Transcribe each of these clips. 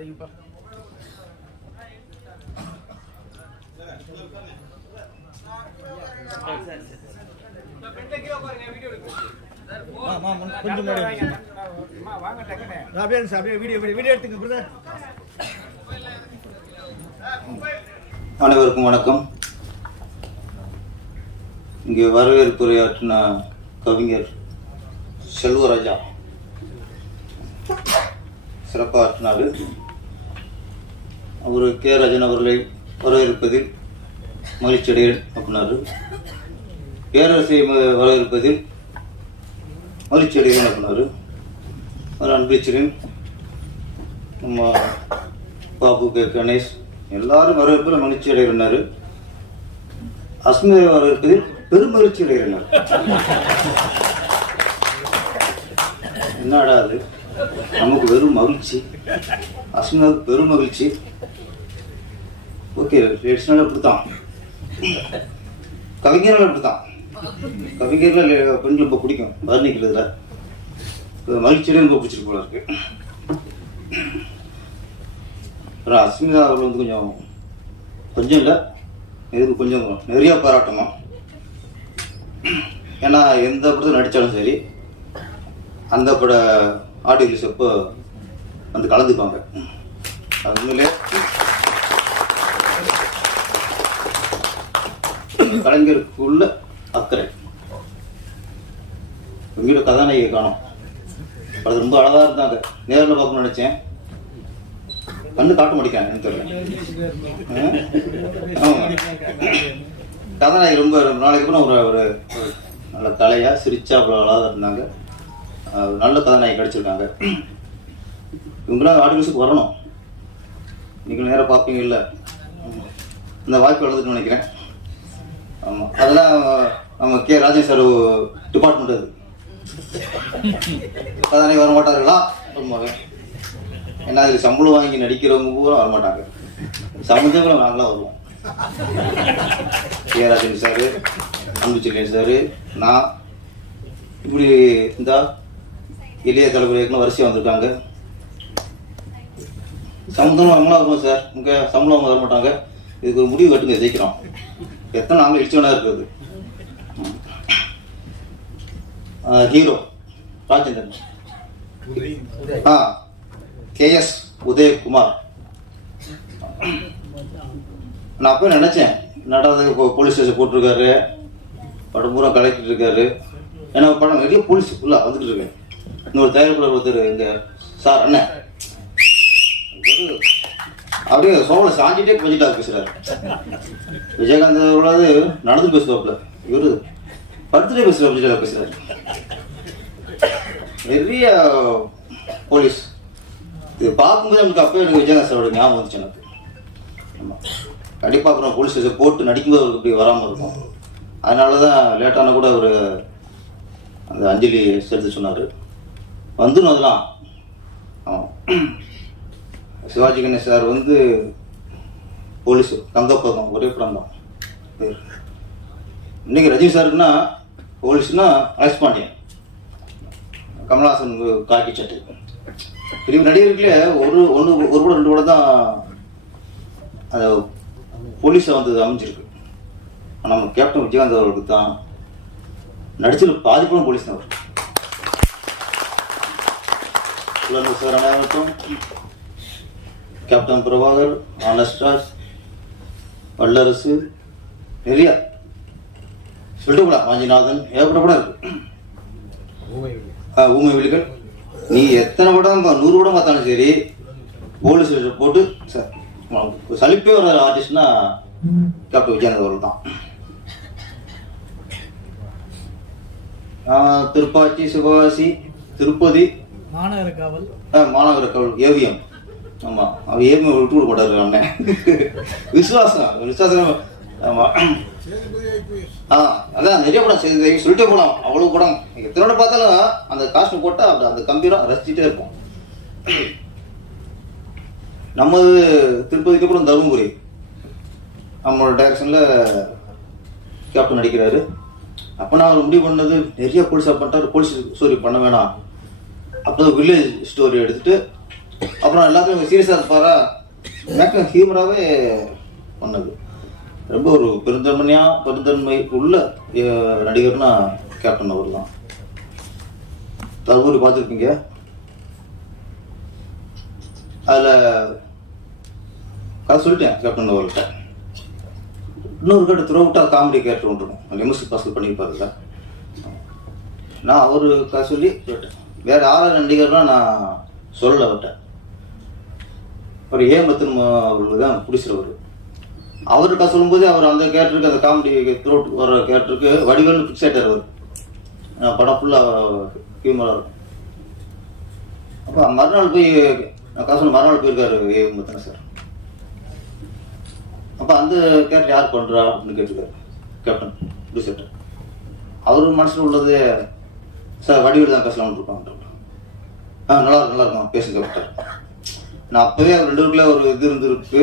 விடாதீங்கப்பா கொஞ்சம் வாங்க டக்குனு. அப்படியே சார் அப்படியே வீடியோ வீடியோ எடுத்துங்க பிரதர் அனைவருக்கும் வணக்கம். இங்கே வரவேற்புரையாற்றின கவிஞர் செல்வராஜா. சிறப்பாக ஆற்றினார் அவர் கே. ராஜன் அவர்களை வரவேற்பதில் மகிழ்ச்சி அடைகிறேன் அப்படின்னாரு. பேரரசை வரவேற்பதில் மகிழ்ச்சி அடைகிறேன் அப்படின்னாரு. அவர் நம்ம பாபு கே. கணேஷ் எல்லாரும் வரவேற்பில் மகிழ்ச்சி அடைகிறார் அஸ்மிதை வரவேற்பதில் பெருமகிழ்ச்சி அடைகிறார் என்னடா அது? நமக்கு வெறும் மகிழ்ச்சி. அஸ்மிதாவுக்கு பெரும் மகிழ்ச்சி. ஓகே லேடிஸ்னால அப்படித்தான். கவிஞர்கள் அப்படித்தான். கவிஞர்கள் லே- பெண்கள் ரொம்ப பிடிக்கும் வர்ணிக்கிறதுல. மகிழ்ச்சியோட ரொம்ப பிடிச்சிருக்கு போல இருக்கு. அப்புறம் அஸ்மிதா அவர்கள் வந்து கொஞ்சம் கொஞ்சம் இல்லை. இதுக்கு கொஞ்சம் நிறையா பாராட்டமா. ஏன்னா எந்த படத்தில் நடித்தாலும் சரி அந்த பட ஆடியோ ரிலீஸ் அப்போ வந்து கலந்துப்பாங்க. அது உண்மையிலே கலைஞருக்குள்ள அக்கறை. உங்களோட கதாநாயகி காணும். அது ரொம்ப அழகா இருந்தாங்க. நேரில் பார்க்கணும்னு நினைச்சேன். கண்ணு காட்ட மாட்டேங்காங்க தெரியல. கதாநாயகி ரொம்ப ரொம்ப நாளைக்கு கூட ஒரு ஒரு நல்ல கலையா சிரிச்சா அவ்வளோ அழகாக இருந்தாங்க. நல்ல கதாநாயகி கிடைச்சிருக்காங்க. இவங்களாம் ஆடியன்ஸுக்கு வரணும். நீங்கள் நேராக பார்ப்பீங்க இல்லை? இந்த வாய்ப்பு வளர்ந்துட்டு நினைக்கிறேன். ஆமாம் அதெல்லாம் நம்ம கே. ராஜன் சார் டிபார்ட்மெண்ட் அது. கதாநாயகி வர மாட்டார்களா ஆமாங்க. ஏன்னா அதுக்கு சம்பளம் வாங்கி நடிக்கிறவங்க பூரா வரமாட்டாங்க. சமைச்சவங்களும் நாங்களாம் வருவோம். ஏராஜன் சார் அன்புச்செல்லியன் சார் நான் இப்படி இந்த இளைய தலைமுறைக்குலாம் வரிசையாக வந்திருக்காங்க. சம்பளம் அவங்களா இருக்கும் சார்? இங்கே சம்பளம் அவங்க வர மாட்டாங்க இதுக்கு ஒரு முடிவு கட்டுங்க ஜெயிக்கிறோம். எத்தனை நாங்கள் இடிச்சவனா இருக்கிறது. ஹீரோ ராஜேந்திரன். ஆ கேஎஸ் உதயகுமார். நான் அப்போ நினைச்சேன் நடந்தது போலீஸ் ஸ்டேஷன் போட்டிருக்காரு. படம் பூரா கலெக்டர் இருக்காரு. ஏன்னா படம் நிறைய போலீஸ் ஃபுல்லாக வந்துட்டு இருக்கேன். இன்னொரு தயாரிப்பாளர் ஒருத்தர் இந்த சார் அண்ணன். அப்படியே சோழ சாஞ்சிட்டே கொஞ்சிட்டா பேசுறாரு. விஜயகாந்த் அவர்களாவது நடந்து பேசுவாப்ல இவரு படுத்துட்டே பேசுற விஜயகாந்த் பேசுறாரு. நிறைய போலீஸ். இது பார்க்கும்போது நமக்கு அப்போ எனக்கு விஜயகாந்த் சாரோட ஞாபகம் வந்துச்சு எனக்கு. ஆமா. அப்புறம் போலீஸ் ஸ்டேஷன் போட்டு நடிக்கும்போது அவருக்கு இப்படி வராமல் இருக்கும். அதனால தான் லேட்டான கூட அவர் அந்த அஞ்சலி சேர்த்து சொன்னார். வந்துடும் அதெல்லாம். ஆமாம் சிவாஜி கணேஷ் சார் வந்து போலீஸ் தங்கப்பதம் ஒரே படம் தான். பேர். இன்னைக்கு ரஜினி சாருன்னா போலீஸ்னா அலெக்ஸ் பாண்டியன். கமல்ஹாசன் காக்கி சட்டு. பெரிய நடிகர்களே ஒரு ஒன்று ஒரு கூட ரெண்டு கூட தான் அந்த போலீஸை வந்து அமைஞ்சிருக்கு. நம்ம கேப்டன் விஜயகாந்த் அவர்களுக்கு தான் நடிச்சது பாதி போலீஸ் தான் அவர் சார் அனைவருக்கும். கேப்டன் பிரபாகர் ஆனஸ்டாஸ் வல்லரசு நிறைய. சொல்லிட்டு கூட வாஞ்சிநாதன் ஏகப்பட்ட படம் இருக்கு. ஊமை விழிகள். நீ எத்தனை படம் நூறு படம் பார்த்தாலும் சரி போலீஸ் ஸ்டேஷன் போட்டு சலிப்பே வர ஆர்டிஸ்ட்னா கேப்டன் விஜயகாந்த் அவர்கள் தான். திருப்பாச்சி சிவகாசி திருப்பதி மாநகர காவல். மாநகர கவல் ஏவிஎம். ஆமா. அவர் ஏவிஎம் விட்டு கொடுக்க மாட்டாரு அண்ணன் விசுவாசம் விசுவாசம். ஆமா. ஆ அதான் நிறைய படம் சொல்லிட்டே போலாம். அவ்வளவு படம். எத்தனோட பார்த்தாலும் அந்த காஸ்டியூம் போட்டா அப்படி அந்த கம்பீரம் ரசிச்சுட்டே இருப்போம். நமது திருப்பதிக்கு அப்புறம் தருமபுரி. நம்மளோட டைரக்ஷன்ல கேப்டன் நடிக்கிறாரு. அப்போ நான் அவர் முடிவு பண்ணது நிறைய போலீஸாக பண்ணிட்டாரு போலீஸ் ஸ்டோரி பண்ண வேணாம். அப்போ வில்லேஜ் ஸ்டோரி எடுத்துட்டு அப்புறம் எல்லாத்தையும் சீரியஸாக இருப்பாரா? மேக்ஸிமம் ஹியூமராகவே பண்ணது. ரொம்ப ஒரு பெருந்தன்மையா பெருந்தன்மை உள்ள நடிகர்னா கேப்டன் அவர் தான் தர்மபுரி பார்த்துருப்பீங்க அதில் கதை சொல்லிட்டேன் கேப்டன் அவர்கிட்ட. இன்னொரு கட்டு துறவுட்டா காமெடி கேரக்டர் ஒன்று இருக்கும். எம்எஸ்சி பாஸ்கர் பண்ணியிருப்பாருல்ல நான் அவர் கதை சொல்லி வேறு வேற ஆறாவது நடிகர்னா நான் சொல்லலை அவர்கிட்ட. அப்புறம் ஏமத்தன் அவர்களுக்கு தான் பிடிச்சிருவார். அவர்கிட்ட சொல்லும்போது அவர் அந்த கேரக்டருக்கு அந்த காமெடி த்ரோட் வர கேரக்டருக்கு வடிவேல் ஃபிக்ஸ் ஆகிட்டார் அவர். படம் ஃபுல்லாக ஹியூமராக இருக்கும். அப்போ மறுநாள் போய் நான் காசு மறுநாள் போயிருக்காரு ஏமத்தன் சார். அப்போ அந்த கேரக்டர் யார் பண்ணுறா அப்படின்னு கேட்டிருக்காரு. கேப்டன் ப்ரொடியூசர்கிட்ட அவர் மனசில் உள்ளது சார் வடிவில் தான் பேசலாம்னு இருப்பாங்க ஆ நல்லா இருக்கும் நல்லா இருக்கும் பேசுங்க டாக்டர் நான் அப்போவே அவர் ரெண்டு பேருக்குள்ள ஒரு இது இருந்திருக்கு.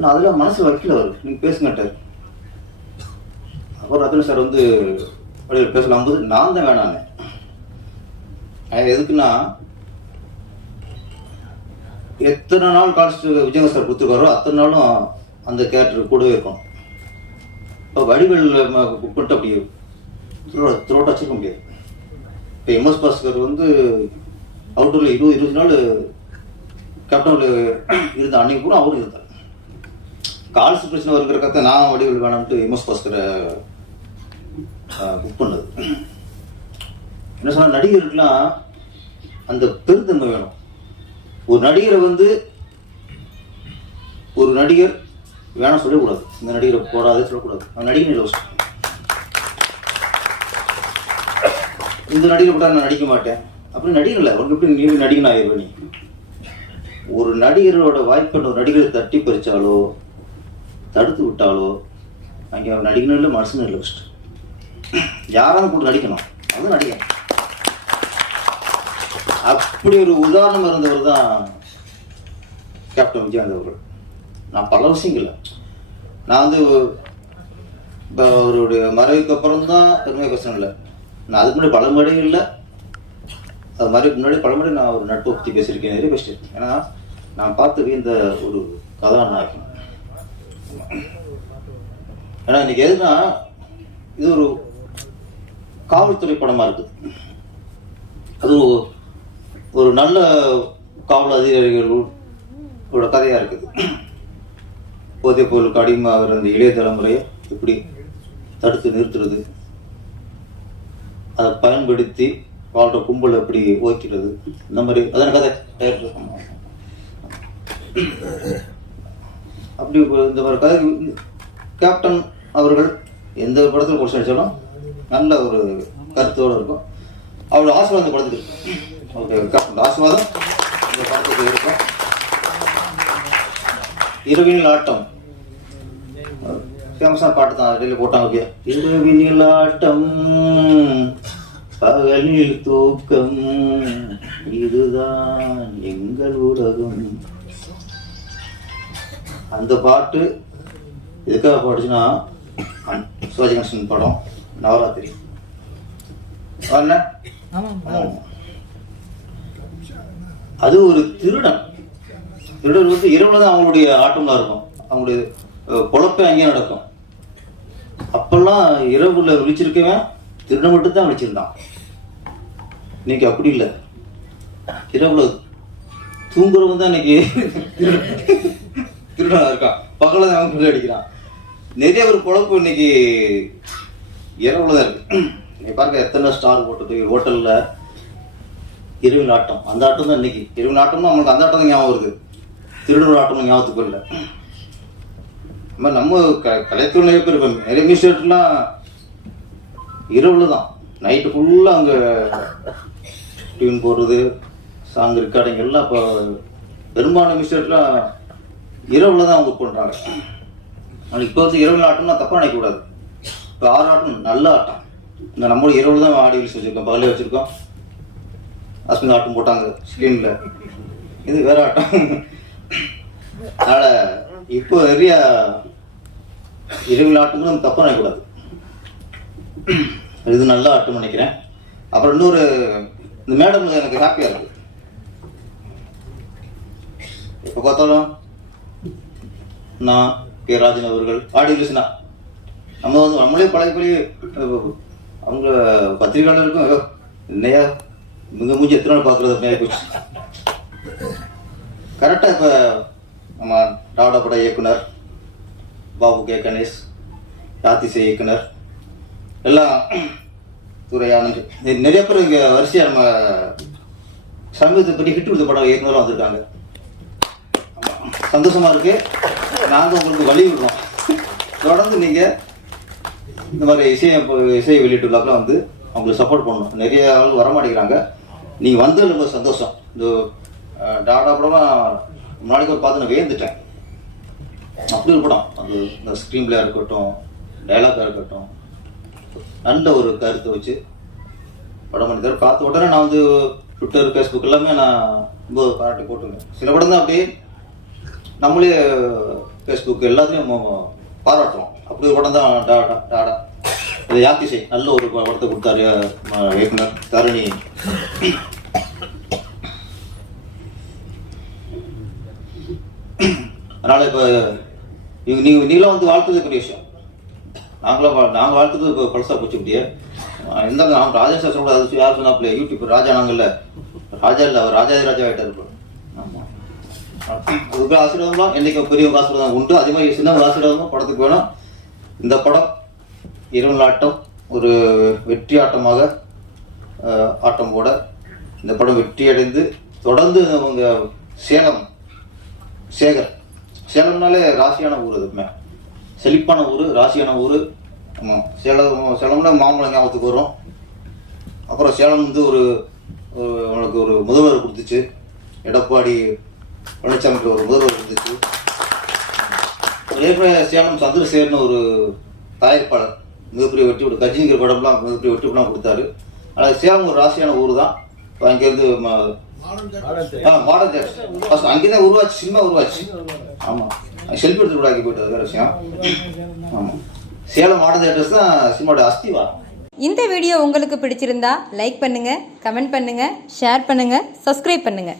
நான் அதில் மனசு வைக்கல அவர். நீங்கள் பேசுங்கட்டார் அப்புறம் ரத்தன சார் வந்து வழியில் பேசலாம். போது நான் தான் வேணாங்க அது எதுக்குன்னா எத்தனை நாள் காலேஜ் விஜயங்க சார் கொடுத்துருக்காரோ அத்தனை நாளும் அந்த கேரக்டர் கூடவே இருக்கும். இப்போ வடிவேல் கூப்பிட்டு அப்படி த்ரோட் வச்சுக்க முடியாது. இப்போ எம்எஸ் பாஸ்கர் வந்து அவுட்டூரில் இருபது இருபது நாள் கேப்டனில் இருந்த அன்னைக்கு பூரா அவரும் இருந்தார். கால்ஸ் பிரச்சனை வருங்கிற கத்த நான் வடிவில் வேணாம்ட்டு எம்எஸ் பாஸ்கரை புக் பண்ணது. என்ன சொன்னால் நடிகருக்குலாம் அந்த பெருந்தன்மை வேணும். ஒரு நடிகரை வந்து ஒரு நடிகர் வேணாம் சொல்லக்கூடாது. இந்த நடிகரை போடாதே சொல்லக்கூடாது. அந்த நடிகர் இல்லை இந்த நடிகர் கூட நான் நடிக்க மாட்டேன். அப்படி நடிகர் இல்லை. உனக்கு எப்படி நீ நடிகன் ஆயிடுவேன் நீ? ஒரு நடிகரோட வாய்ப்பை ஒரு நடிகரை தட்டி பறிச்சாலோ தடுத்து விட்டாலோ அங்கே அவன் நடிகனும் இல்லை மனுஷனும் இல்லை ஃபஸ்ட்டு யாராவது கூட நடிக்கணும். அது நடிகன். அப்படி ஒரு உதாரணம் இருந்தவர் தான் கேப்டன் விஜயகாந்த் அவர்கள். நான் பல விஷயங்கள் நான் வந்து இப்போ அவருடைய மறைவுக்கு அப்புறம் தான் பெருமையாக பேசணும் இல்லை. நான் அதுக்கு முன்னாடி பல மேடைகளில் அது மாதிரி முன்னாடி பலமுறை நான் ஒரு நட்பு பற்றி பேசியிருக்கேன் நிறைய ஏன்னா நான் பார்த்து இந்த ஒரு கதாநாயகன். ஏன்னா இன்னைக்கு எதுனா இது ஒரு காவல்துறை படமா இருக்குது. அது ஒரு- நல்ல காவல் அதிகாரிகளோட கதையா இருக்குது. போதைப் பொருளுக்கு அடிமையாகிற அந்த இளைய தலைமுறையை எப்படி தடுத்து நிறுத்துறது? அதை பயன்படுத்தி வாழ்ற கும்பல் எப்படி ஓய்க்கிறது இந்த மாதிரி அதான கதை. டைரக்டர் ஆமா. அப்படி இந்த மாதிரி கதை. கேப்டன் அவர்கள் எந்த படத்தில் குடிச்சு நடிச்சாலும் நல்ல ஒரு கருத்தோடு இருக்கும். அவரோட ஆசீர்வாதம் இந்த படத்துக்கு இருக்கும் ஓகே கேப்டன் ஆசீர்வாதம் இந்த படத்துக்கு இருக்கும். இரவினில் ஆட்டம். ஃபேமஸான பாட்டு தான். அதில் போட்டாங்க ஓகே. இரவினில் ஆட்டம். பகலில் தூக்கம். இதுதான் எங்கள் உலகம். அந்த பாட்டு எதுக்காக பாடுச்சுன்னா சிவாஜி கணேசன் படம் நவராத்திரி. அது ஒரு திருடன். திருடன் வந்து இரவுல தான் அவங்களுடைய ஆட்டம்லாம் இருக்கும். அவங்களுடைய பொழப்பே அங்கேயே நடக்கும். அப்பெல்லாம் இரவுல விழிச்சிருக்கவன் திருடன் மட்டும் தான் விழிச்சிருந்தான். இன்னைக்கு அப்படி இல்லை. இரவுல தூங்குறவங்க தான் இன்னைக்கு திருடனா இருக்கான் பகல தான் அவன் கொள்ளை அடிக்கிறான். நிறைய ஒரு குழப்பம் இன்னைக்கு இரவுல தான் இருக்கு. நீ பாருங்க எத்தனை ஸ்டார் போட்டு ஹோட்டலில் இரவு நாட்டம். அந்த ஆட்டம் தான் இன்னைக்கு. இரவு ஆட்டம்னா நம்மளுக்கு அந்த ஆட்டம் தான் ஞாபகம் வருது. திருடர் ஆட்டம் ஞாபகத்துக்கு இல்லை நம்ம நம்ம க- கலைத்துறை நிறைய பேர் நிறைய மியூசியட்லாம் இரவுல தான். நைட்டு ஃபுல்லாக அங்கே டியூன் போடுறது சாங் ரெக்கார்டிங் எல்லாம் இப்போ பெரும்பாலான மியூசியட்லாம் இரவில் தான் அவங்க பண்ணுறாங்க ஆனால் இப்போ வந்து இரவு ஆட்டம்னா தப்பாக நினைக்கக்கூடாது. இப்போ ஆறு ஆட்டம் நல்ல ஆட்டம். இந்த நம்மளும் இரவில் தான் ஆடி வச்சு வச்சுருக்கோம். பகலே வச்சுருக்கோம். அஸ்மின் ஆட்டம் போட்டாங்க ஸ்க்ரீனில் இது வேற ஆட்டம். அதனால் இப்போ நிறையா இரவு ஆட்டங்களும் தப்பாக நினைக்கக்கூடாது. இது நல்லா அட்டும் நினைக்கிறேன். அப்புறம் இன்னொரு இந்த மேடம் எனக்கு ஹாப்பியாக இருக்கு. எப்போ பார்த்தாலும் நான் கே ராஜன் அவர்கள் ஆடி கிருஷ்ணா. நம்ம வந்து நம்மளே பழகி பழகி அவங்க பத்திரிகையாளருக்கும் ஐயோ, என்னையா இவங்க மூஞ்சி எத்தனை நாள் பார்க்குறது மேலே போச்சு. கரெக்டாக இப்போ நம்ம டாடா பட இயக்குனர் பாபு கே கணேஷ் யாத்திசை இயக்குனர் எல்லாம் துறையானது நிறைய பேர் இங்கே வரிசையாக நம்ம சமீபத்தை பற்றி ஹிட் விடுத்த படம் இயக்குனரும் வந்திருக்காங்க. சந்தோஷமாக சந்தோஷமா இருக்கு. நாங்கள் உங்களுக்கு வழி விடுறோம். தொடர்ந்து நீங்கள் இந்த மாதிரி இசையை இசை வெளியிட்டுள்ளாக்கெல்லாம் வந்து அவங்களுக்கு சப்போர்ட் பண்ணணும். நிறைய ஆள் வர மாட்டேங்கிறாங்க நீங்கள் வந்தது ரொம்ப சந்தோஷம். இந்த டாடா படம்லாம் முன்னாடி ஒரு பார்த்து நான் வேந்துட்டேன் அப்படி ஒரு படம். அது இந்த ஸ்க்ரீன் பிளேயாக இருக்கட்டும் டைலாக்காக இருக்கட்டும் நல்ல ஒரு கருத்தை வச்சு படம் பண்ணித்தார் பார்த்த உடனே நான் வந்து ட்விட்டர் ஃபேஸ்புக் எல்லாமே நான் ரொம்ப பாராட்டி போட்டுருந்தேன் சில படம் தான் அப்படியே நம்மளே ஃபேஸ்புக் எல்லாத்தையும் நம்ம பாராட்டுறோம். அப்படி ஒரு படம் தான் டாடா டாடா இது யாத்திசை. நல்ல ஒரு படத்தை கொடுத்தாரு இயக்குனர் தரணி. அதனால இப்போ நீங்கள் நீங்கள் நீங்களாம் வந்து வாழ்த்துறது விஷயம். நாங்களும் வா- நாங்கள் வாழ்த்துறது இப்போ பழசாக போச்சு இப்படியே இருந்தாலும் இந்த நாம் ராஜா சார் சொல்ல அது யார் சொன்னாப்ல யூடியூப் ராஜா நாங்கள்ல. ராஜா இல்லை அவர் ராஜாதி ராஜா ஆகிட்டார் இப்போ. ஆமாம் அதுக்கு ஆசீர்வாதம் என்றைக்கு பெரியவங்க ஆசீர்வாதம் உண்டு. அதே மாதிரி சின்னவங்க ஆசீர்வாதமும் படத்துக்கு வேணும். இந்த படம் இரவு ஆட்டம் ஒரு வெற்றி ஆட்டமாக ஆட்டம் போட இந்த படம் வெற்றி அடைந்து தொடர்ந்து அவங்க சேலம் சேகர். சேலம்னாலே ராசியான ஊர் அதுக்குமே செழிப்பான ஊர் ராசியான ஊர். ஆமாம் சேலம் சேலம்னா மாம்பழம் ஞாபகத்துக்கு வரும். அப்புறம் சேலம் வந்து ஒரு அவனுக்கு ஒரு முதல்வர் கொடுத்துச்சு. எடப்பாடி பழனிசாமிக்கு ஒரு முதல்வர் கொடுத்துச்சு. ஏற்கனவே சேலம் சந்திரசேகர்னு ஒரு தயாரிப்பாளர் மிகப்பெரிய வெற்றி விடு கஜிங்கிற படம்லாம் மிகப்பெரிய வெற்றி படம் கொடுத்தாரு. ஆனால் சேலம் ஒரு ராசியான ஊர் தான். இப்போ அங்கேருந்து மாடர்ன் தேட்டர் ஃபர்ஸ்ட் அங்கே தான் உருவாச்சு சினிமா உருவாச்சு. ஆமாம் செல்ஃபி எடுத்து கூட ஆக்கி போயிட்டு வேற விஷயம். ஆமாம் சேலம் மாடர்ன் அட்ரஸ் தான் சினிமாவோட அஸ்திவா இந்த வீடியோ உங்களுக்கு பிடிச்சிருந்தா லைக் பண்ணுங்க கமெண்ட் பண்ணுங்க ஷேர் பண்ணுங்க சப்ஸ்கிரைப் பண்ணுங்க.